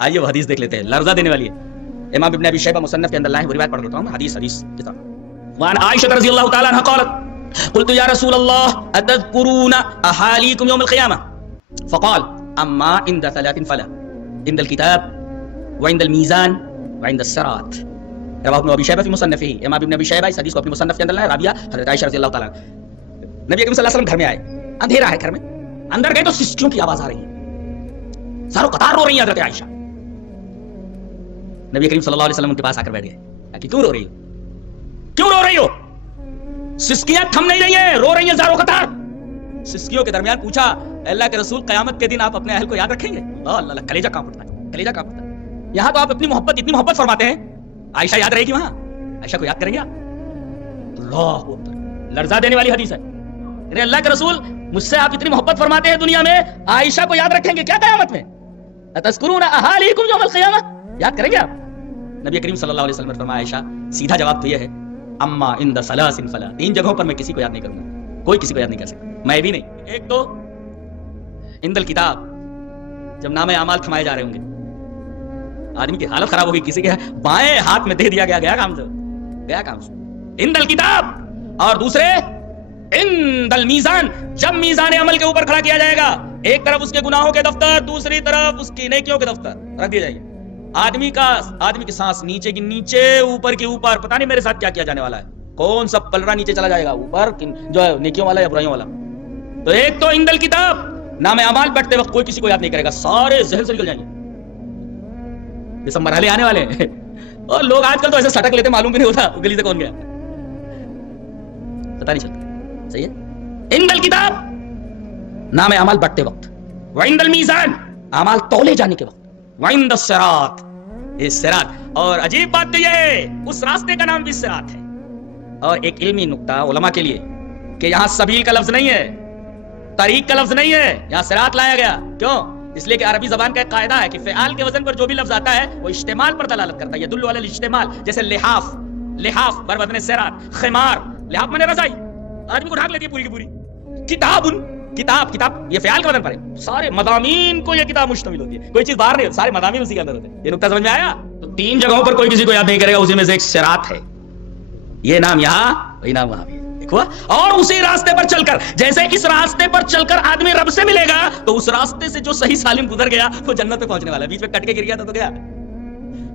آئیے وہ حدیث دیکھ لیتے ہیں، لرزہ دینے والی ہے۔ امام ابن ابی شیبہ مصنف کے اندر لائے، وہ روایت پڑھ لیتا ہوں، حدیث کتاب۔ وعن عائشہ رضی اللہ تعالی عنہ قالت قلت یا رسول اللہ اتذکرون احالیکم یوم القیامہ فقال اما عند ثلاث فلا عند الكتاب وعند الميزان وعند الصراط۔ رواه ابن ابی شیبہ فی مصنفہ، امام ابن ابی شیبہ اس حدیث کو اپنے مصنف کے اندر لائے، راویہ حضرت عائشہ رضی اللہ تعالی عنہ۔ نبی کریم صلی اللہ علیہ وسلم گھر میں آئے، اندھیرا ہے گھر میں، اندر گئے تو سسکیوں کی آواز آ رہی ہے، ساروں قطار رو رہی ہیں حضرت عائشہ۔ نبی کریم صلی اللہ علیہ وسلم ان کے پاس آ کر بیٹھ گئے کہ کیوں رو رہی ہو، کیوں رو رہی ہو؟ سسکیاں تھم نہیں رہی ہیں، رو رہی ہیں زاروں قطار۔ سسکیوں کے درمیان پوچھا اللہ کے رسول قیامت کے دن آپ اپنے اہل کو یاد رکھیں گے؟ اللہ اللہ، کلیجہ کانپ اٹھتا ہے، کلیجہ کانپ اٹھتا ہے۔ یہاں تو آپ اپنی محبت اتنی محبت فرماتے ہیں، عائشہ یاد رہے گی وہاں؟ عائشہ کو یاد کریں گے آپ؟ اللہ اکبر، لرزہ دینے والی حدیث ہے۔ ارے اللہ کے رسول مجھ سے آپ اتنی محبت فرماتے ہیں دنیا میں، عائشہ کو یاد رکھیں گے کیا قیامت میں؟ اتذکرون احالیکم یوم القیامہ، یاد کریں گے آپ؟ نبی کریم صلی اللہ علیہ وسلم نے فرمایا عائشہ سیدھا جواب تو یہ ہے اما عند ثلاث فلا، تین جگہوں پر میں کسی کو یاد نہیں کروں گا، کوئی کسی کو یاد نہیں کر سکتا، میں بھی نہیں۔ ایک تو عند الکتاب، جب نام اعمال تھمائے جا رہے ہوں گے، آدمی کی حالت خراب ہوگی، کسی کے بائیں ہاتھ میں دے دیا گیا، گیا کام سے، گیا کام سے، عند الکتاب۔ اور دوسرے عند المیزان، جب میزان عمل کے اوپر کھڑا کیا جائے گا، ایک طرف اس کے گناہوں کے دفتر، دوسری طرف اس کی نیکیوں کے دفتر رکھ دیے جائیں گے۔ آدمی کی سانس نیچے کی نیچے، اوپر کی اوپر، پتہ نہیں میرے ساتھ کیا کیا جانے والا ہے، کون سا پلڑا نیچے چلا جائے گا، اوپر جو ہے نیکیوں والا یا برائیوں والا۔ تو ایک تو عند الکتاب، نام اعمال بیٹھتے وقت کوئی کسی کو یاد نہیں کرے گا، سارے ذہن سے نکل جائیں گے۔ یہ سب مرحلے آنے والے ہیں، اور لوگ آج کل تو ایسے سٹک لیتے معلوم بھی نہیں ہوتا گلی سے کون گیا، پتہ نہیں چلتا۔ صحیح ہے، عند الکتاب نام اعمال بٹتے وقت، وعند المیزان اعمال تولے جانے کے وقت، وعند الصراط یہ صراط۔ اور عجیب بات تو یہ ہے اس راستے کا نام بھی صراط ہے۔ اور ایک علمی نقطہ علماء کے لیے کہ یہاں سبیل کا لفظ نہیں ہے، طریق کا لفظ نہیں ہے، یہاں صراط لایا گیا۔ کیوں؟ اس لیے کہ عربی زبان کا ایک قاعدہ ہے کہ فعال کے وزن پر جو بھی لفظ آتا ہے وہ اشتمال پر دلالت کرتا ہے، یدل علی الاجتمال۔ جیسے لحاف، لحاف بر وزن صراط، خمار، لحاف میں نے رضائی، آدمی کو ڈھانک لیتی ہے پوری کی پوری۔ کتاب، کتاب، کتاب یہ فعال کے وزن پر ہے، سارے مضامین کو یہ کتاب مشتمل ہوتی ہے، کوئی چیز باہر نہیں ہوتی، سارے مضامین اسی کے اندر ہوتے ہیں۔ یہ نقطہ سمجھ میں آیا؟ تو تین جگہوں پر کوئی کسی کو یاد نہیں کرے گا، اسی میں سے ایک صراط ہے، یہ نام یہاں وہی نام وہاں بھی ہے، دیکھو۔ اور اسی راستے پر چل کر، جیسے اس راستے پر چل کر آدمی رب سے ملے گا، تو اس راستے سے جو صحیح سالم گزر گیا وہ جنت پہ پہنچنے والا ہے، بیچ میں کٹ کے گر گیا تو گیا۔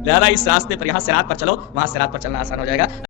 لہذا اس راستے پر، یہاں صراط پر چلو، وہاں صراط پر چلنا آسان ہو جائے گا۔